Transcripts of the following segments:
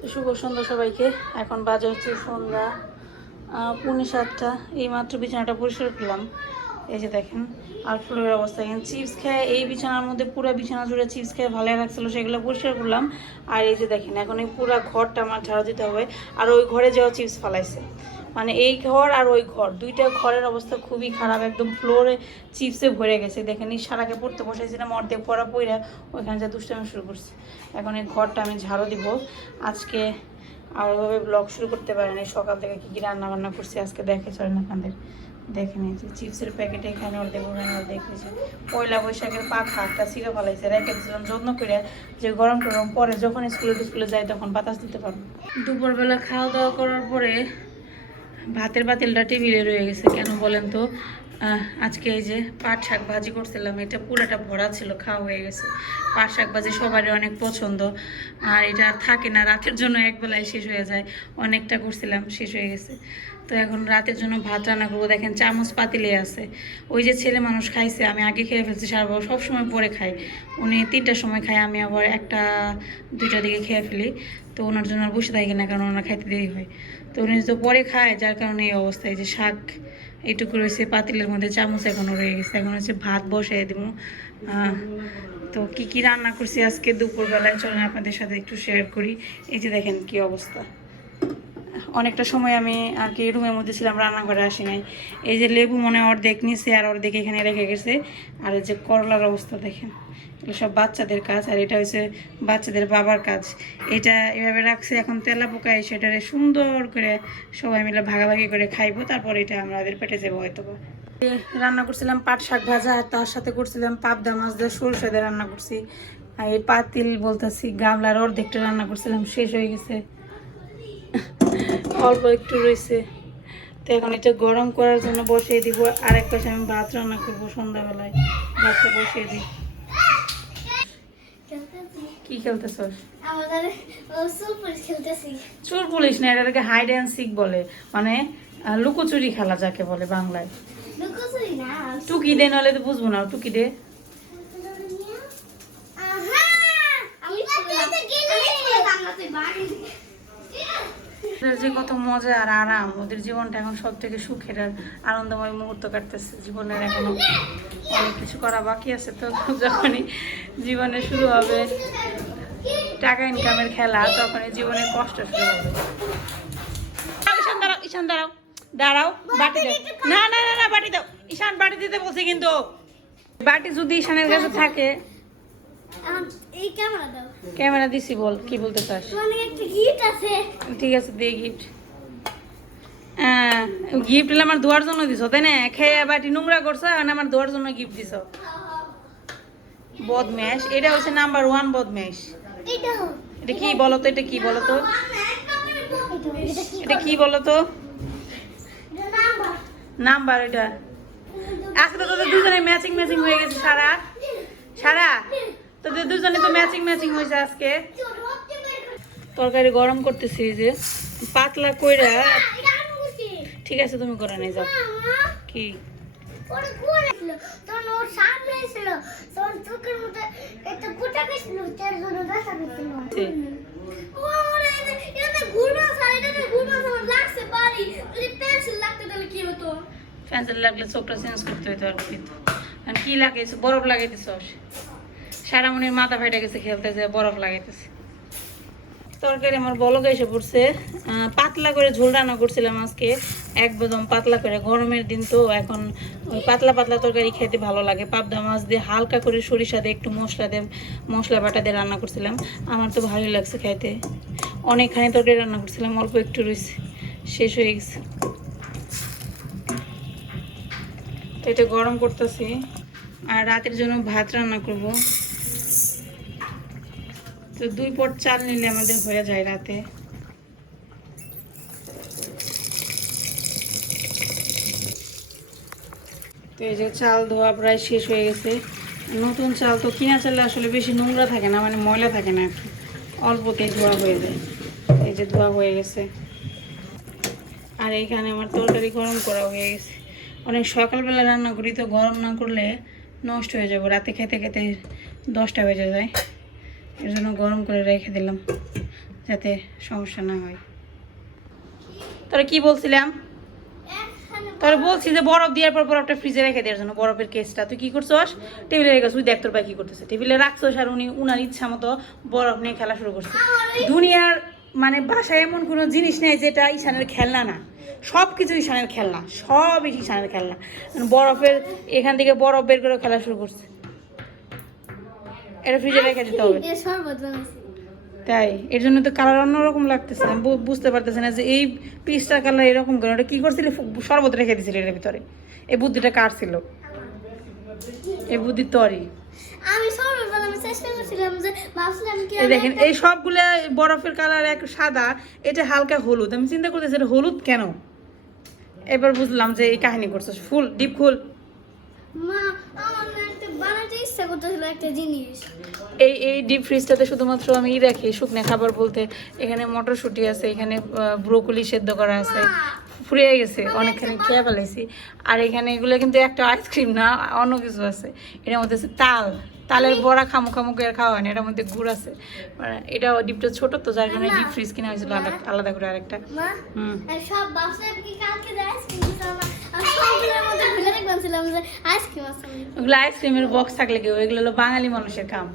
তো শুভ সন্ধ্যা সবাইকে। এখন বাজে হচ্ছে সন্ধ্যা পৌনে সাতটা। এই মাত্র বিছানাটা পরিষ্কার করলাম। এই যে দেখেন আর ফ্লোরের অবস্থা। এখানে চিপস খেয়ে, এই বিছানার মধ্যে পুরো বিছানা জুড়ে চিপস খেয়ে ভালো লাগছিল, সেগুলো পরিষ্কার করলাম। আর এই যে দেখেন, এখন এই পুরো ঘরটা আমার ঝাড়া দিতে হবে। আর ওই ঘরে যাওয়া চিপস ফালাইছে। মানে এই ঘর আর ওই ঘর, দুইটা ঘরের অবস্থা খুবই খারাপ, একদম ফ্লোরে চিপসে ভরে গেছে। দেখেন সারাকে পড়তে বসেছিলাম অর্ধেক পড়া পইরা ওইখানে যা দুষ্টামি শুরু করছে। এখন এই ঘরটা আমি ঝাড়ু দিব। আজকে আর ওইভাবে ব্লগ শুরু করতে পারিনি সকাল থেকে কী কী রান্না বান্না করছি আজকে দেখে চলেন আপনাদের। দেখে নিয়েছি চিপসের প্যাকেটে এখানে দেবো ওখানে দেখেছি পয়লা বৈশাখের পাখা একটা ছিঁড়ে ফেলাইছে, রেখে দিয়েছিলাম যত্ন করে যে গরম টরম পরে যখন স্কুলে স্কুলে যাই তখন বাতাস দিতে পারব দুপুরবেলা খাওয়া দাওয়া করার পরে ভাতের পাতিলটা টেবিলে রয়ে গেছে। কেন বলেন তো? আজকে এই যে পাট শাক ভাজি করছিলাম, এটা পুরোটা ভরা ছিল, খাওয়া হয়ে গেছে। পাট শাক ভাজি সবারই অনেক পছন্দ। আর এটা থাকে না, রাতের জন্য একবেলায় শেষ হয়ে যায়। অনেকটা করছিলাম, শেষ হয়ে গেছে। তো এখন রাতের জন্য ভাত রান্না করব। দেখেন চামচ পাতিলে আছে। ওই যে ছেলে মানুষ খাইছে, আমি আগে খেয়ে ফেলছি সারবো সবসময় পরে খাই। উনি তিনটার সময় খায়, আমি আবার একটা, দুইটার দিকে খেয়ে ফেলি। তো ওনার জন্য আর বসে থাকি না, কারণ ওনার খাইতে দেরি হয়। তো উনি তো পরে খায়, যার কারণে এই অবস্থায় যে শাক এইটুকু রয়েছে পাতিলের মধ্যে, চামচ এখনও রয়ে গেছে। এখন হচ্ছে ভাত বসাই দেবো। তো কি কি রান্না করছি আজকে দুপুরবেলায়, চলেন আপনাদের সাথে একটু শেয়ার করি। এই যে দেখেন কি অবস্থা। অনেকটা সময় আমি আর কি রুমের মধ্যে ছিলাম, রান্নাঘরে আসি নাই। এই যে লেবু মনে অর্ধেক নিচে আর অর্ধেক এখানে রেখে গেছে। আর এই যে করলার অবস্থা দেখেন, এগুলো সব বাচ্চাদের কাজ আর এটা হচ্ছে বাচ্চাদের বাবার কাজ। এটা এভাবে রাখছে, এখন তেলা পোকায় সেটারে সুন্দর করে সবাই মিলে ভাগাভাগি করে খাইবো, তারপর এটা আমাদের পেটে যাব হয়তো। রান্না করছিলাম পাট শাক ভাজা, আর তার সাথে করছিলাম পাবদা মাছ দিয়ে সরষে দিয়ে রান্না করছি। আর এই পাতিল বলতেছি, গামলার অর্ধেকটা রান্না করছিলাম, শেষ হয়ে গেছে। অল্প একটু রয়েছে তো এখন এটা গরম করার জন্য বসিয়ে দিব। আর এক পাশে আমি ভাত রান্না করব সন্ধ্যাবেলায়। ভাতটা বসিয়ে দিই। কি খেলতেছ আমাদের সুপার চোর পুলিশ না এটাকে হাইড অ্যান্ড সিক বলে। মানে লুকোচুরি খেলা যাকে বলে বাংলায়। টুকি দে নাহলে তো বুঝব না। টুকি দে আহা আমি বললাম আমরা তুই বাড়ি ওদের যে কত মজা আর আরাম, ওদের জীবনটা এখন সব থেকে সুখের আর আনন্দময় মুহূর্ত কাটতেছে। জীবনের এখনও অনেক কিছু করা বাকি আছে তো, যখনই জীবনে শুরু হবে টাকা ইনকামের খেলা, তখনই জীবনের কষ্ট শুরু হবে। ঈশান, দাঁড়াও ঈশান, দাঁড়াও দাঁড়াও, বাটি দাও। না না না, বাটি দাও। ঈশান, বাটি দিতে বলছি কিন্তু। বাটি যদি ঈশানের কাছে থাকে ক্যামেরা দিছি বল কি বলতে চাস? ঠিক আছে দিয়ে গিফট গিফট আমার দোয়ার জন্য দিছ তাই না? খেয়ে বাটি নোংরা করছ আর আমার দোয়ার জন্য গিফট দিছ। বদমেশ এটা হচ্ছে নাম্বার ওয়ান বদমেশ এটা কি বলো তো এটা কি বলো তো? এটা কি এটা কি বলো তো? নাম্বার নাম্বার এটা। আজকে তো তোদের দুজনে ম্যাচিং ম্যাচিং হয়ে গেছে সারা। সারা? তোদের দুজনে তো ম্যাচিং ম্যাচিং হয়েছে আজকে। তরকারি গরম করতেছি যে। পাতলা কইরা ঠিক আছে, তুমি করে নিয়ে যাও। কি? লাগলে চোখটা চেঞ্জ করতে হইতো আর কি। বরফ লাগাইতেছ সারা মনের মাথা ফেটে গেছে, খেলতেছে, বরফ লাগাইতেছে। তরকারি আমার বলক এসে পড়ছে। পাতলা করে ঝোল রান্না করছিলাম আজকে একদম পাতলা করে। গরমের দিন তো এখন ওই পাতলা পাতলা তরকারি খেতে ভালো লাগে। পাবদা মাছ দিয়ে হালকা করে সরিষা দিয়ে একটু মশলা দিয়ে, মশলা বাটা দিয়ে রান্না করছিলাম। আমার তো ভালোই লাগছে খাইতে। অনেকখানি তরকারি রান্না করছিলাম, অল্প একটু রয়েছে শেষ হয়ে গেছে। তো এটা গরম করতেছি। আর রাতের জন্য ভাত রান্না করব। তো দুই পট চাল নিলে আমাদের হয়ে যায় রাতে। তো এই যে চাল ধোয়া প্রায় শেষ হয়ে গেছে। নতুন চাল তো কিনা চালে আসলে বেশি নোংরা থাকে না মানে ময়লা থাকে না অল্পতেই ধোয়া হয়ে যায়। এই যে ধোয়া হয়ে গেছে। আর এইখানে আমার তরকারি গরম করা হয়ে গেছে। অনেক সকালবেলা রান্না করি, তো গরম না করলে নষ্ট হয়ে যাবে। রাতে খেতে খেতে দশটা বেজে যায়। এর জন্য গরম করে রেখে দিলাম, যাতে সমস্যা না হয়। তোরা কি বলছিলাম? তোরা বলছি যে বরফ দেওয়ার পর বরফটা ফ্রিজে রেখে দেওয়ার জন্য, বরফের কেসটা। তুই কি করছস? টেবিলে রেখে তুই দেখ তোর ভাই কি করতেছে। টেবিলে রাখছস আর উনি উনার ইচ্ছা মতো বরফ নিয়ে খেলা শুরু করছে। দুনিয়ার মানে বাসায় এমন কোনো জিনিস নেই যেটা ঈশানের খেলনা না। সব কিছু ঈশানের খেলনা সব ঈশানের খেলনা। বরফের, এখান থেকে বরফ বের করে খেলা শুরু করছে। এটা ফ্রিজে রেখে দিতে হবে। তাই এর জন্য তো কালার অন্যরকম লাগতেছে বুঝতে পারতেছি না যে এই পিসটার কালার এরকম কেন? ওটা কি করছিলি? শরবত রেখে দিছিলি এর ভিতরে। এই বুদ্ধিটা কার ছিল? এই বুদ্ধি তরই। আমি চেষ্টা করছিলাম যে ভাবছিলাম কি এই দেখেন এই সবগুলো বরফের কালার এক সাদা এটা হালকা হলুদ। আমি চিন্তা করতেছি এটা হলুদ কেন? এবার বুঝলাম যে এই কাহিনী করছে। ফুল ডিপ ফুল। মা বানাতে ইচ্ছা করতেছিল একটা জিনিস। এই এই ডিপ ফ্রিজটাতে শুধুমাত্র আমি রাখি শুকনো খাবার বলতে এখানে মটরশুঁটি আছে এখানে ব্রোকলি সেদ্ধ করা আছে। ফুরিয়ে গেছে অনেকখানি খেয়ে ফেলেছি আর এখানে এগুলো কিন্তু একটা আইসক্রিম না অন্য কিছু আছে। এটার মধ্যে আছে তাল। তালের বড়া খামু খামু করে খাওয়া হয় না এটার মধ্যে গুড় আছে। এটা ডিপটা ছোট তো যার কারণে ডিপ ফ্রিজ কিনা হয়েছিল আলাদা- আলাদা করে আরেকটা। হুম। সব কি কালকে যে আইসক্রিম দিছিলাম না আমি সবগুলোর মধ্যে ভুলে যে আইসক্রিম আছে ওগুলো আইসক্রিমের বক্স থাকলে কেউ এগুলো হলো বাঙালি মানুষের কাম।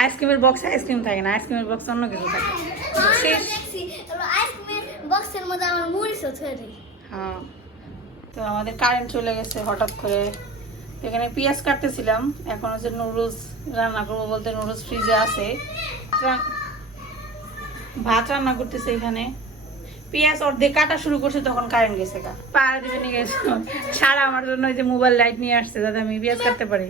আইসক্রিমের বক্সে আইসক্রিম থাকে না। আইসক্রিমের বক্স অন্য কিছু থাকে। আইসক্রিমের বক্সের মধ্যে আমার থয়ে হ্যাঁ তো আমাদের কারেন্ট চলে গেছে হঠাৎ করে। এখানে পেঁয়াজ কাটতেছিলাম। এখন হচ্ছে নুডলস রান্না করব বলতে নুডলস ফ্রিজে আছে। ভাত রান্না করতেছে এখানে। পেঁয়াজ অর্ধেক কাটা শুরু করছে তখন কারেন্ট গেছে গা। পাড়া দিবে নিয়ে গেছে সারা আমার জন্য ওই যে মোবাইল লাইট নিয়ে আসছে যাতে আমি পেঁয়াজ কাটতে পারি।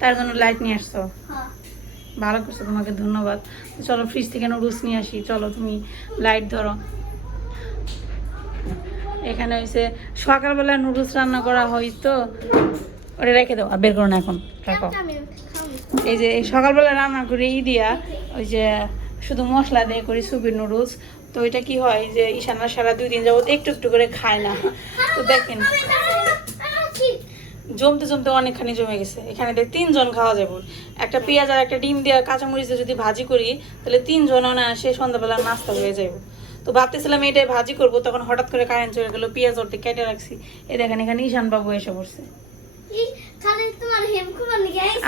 তার জন্য লাইট নিয়ে আসছো? হ্যাঁ। ভালো করছ তোমাকে ধন্যবাদ। চলো ফ্রিজ থেকে নুডলস নিয়ে আসি চলো তুমি লাইট ধরো। এখানে হয়েছে সকালবেলা নুডলস রান্না করা হয় তো ওটা রেখে দাও আর বের করো না এখন রাখো। এই যে এই সকালবেলা রান্না করি ই দিয়া ওই যে শুধু মশলা দিয়ে করি সুপির নুডলস। তো এটা কি হয় যে ঈশানা সারা দুই দিন যাবত একটু একটু করে খায় না। তো দেখেন, জমতে জমতে অনেকখানি জমে গেছে। এখানে দেখ তিনজন খাওয়া যাবে। একটা পেঁয়াজ আর একটা ডিম দিয়ে কাঁচামরিচ যদি ভাজি করি, তাহলে তিনজন অনায়াসে সন্ধ্যাবেলা নাস্তা হয়ে যাবে। তো ভাবতেছিলাম এটাই ভাজি করব, তখন হঠাৎ করে কারেন্ট চলে গেলো, পেঁয়াজ অর্ধেক কেটে রাখছি। এই দেখেন এখানে ঈশান বাবু এসে পড়ছে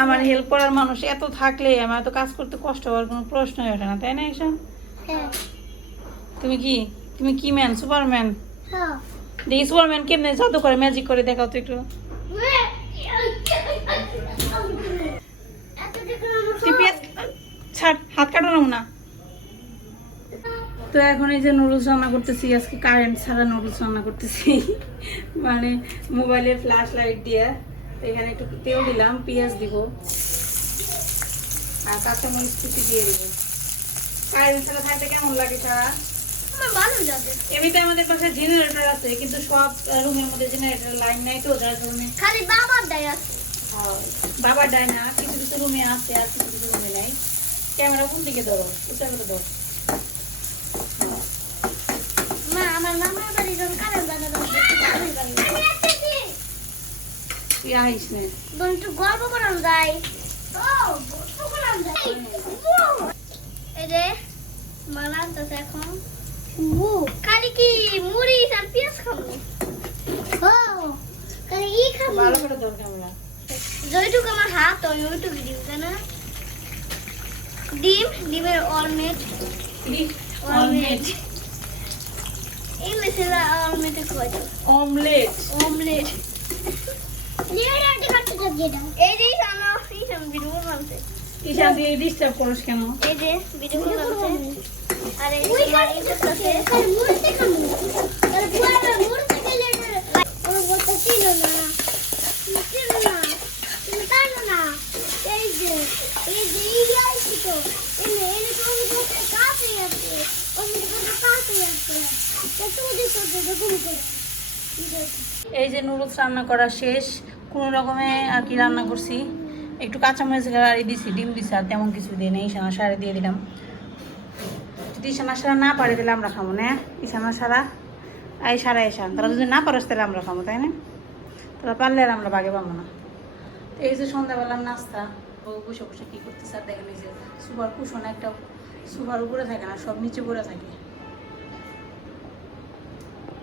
আমার হেল্প করার মানুষ এত থাকলে আমার তো কাজ করতে কষ্ট হওয়ার কোনো প্রশ্নই ওঠে না তাই না ঈশান? হ্যাঁ। তুমি কি? তুমি কি ম্যান সুপারম্যান দেখি সুপারম্যান কেমনে জাদু করে ম্যাজিক করে দেখাও তো একটু। ছাড় হাত কাটানো না। তো এখন এই যে নুডলস রান্না করতেছি আজকে কারেন্ট ছাড়া নুডলস রান্না করতেছি। মানে মোবাইলের ফ্ল্যাশ লাইট দিয়ে। তো এখানে একটু তেল দিলাম পেঁয়াজ দিব। আর কাঁচামরিচ কুচি দিয়ে দিব। কারেন্ট ছাড়া থাকতে কেমন লাগে সারা? আমার ভালো যাবে এমনিতে আমাদের পাশে জেনারেটর আছে কিন্তু সব রুমের মধ্যে জেনারেটর লাইন নাই তো যার কারণে খালি বাবার দেয় আছে। আহ, বাবা না কিছু কিছু রুমে আছে আর কিছু কিছু রুমে নাই। ক্যামেরা কোন দিকে ধরো? উঁচা করে ধরো। মা আমার মামার বাড়ি কারেন্ট বাজার ভালোই বাড়ি তুই আইস না। বোন গল্প মানাতেছে এখন। মু। খালি কি মুড়ি আর পেঁয়াজ খাব? ও খালি ই খাব। ভালো করে ধর ক্যামেরা। যেটুকু আমার হাত ওই ওইটুকু দিব কেন ডিম ডিমের অলমেট অলমেট ইংলিশে অলমেটে কয় অমলেট। অমলেট। এই যে জানো এই যে ভিডিও বানতে ইশা তুই ডিস্টার্ব করিস কেন এই যে ভিডিও বানতে আর এই যে মারি করতেছে মুড়তে খামু তাহলে পুরো মুড়তে খেলে ও বলতে ছিল না ছিল না ছিল না এই যে এই যে এই গাইছি তো এনে এনে তো আমি বলতে কাছে আছে আমি বলতে কাছে আছে তো তুই তো দেখো করে এই যে নুডলস রান্না করা শেষ। কোনো রকমে আর কি রান্না করছি। একটু কাঁচামরিচ গাড়ি দিছি, ডিম দিছি আর তেমন কিছু দিয়ে নেই ইশানা সারা দিয়ে দিলাম। যদি ইশানা সারা না পারে তাহলে আমরা খাব না ইশানা সারা এই সারা এসান তারা যদি না পারস তাহলে আমরা খাব, তাই না? তারা পারলে আর আমরা বাগে পাবো না। তো এই যে সন্ধ্যাবেলার নাস্তা, বউ বসে বসে কী করতেছে আর দেখেন এই যে সুপার কুশন একটা সুপার উপরে থাকে না, সব নিচে পড়ে থাকে।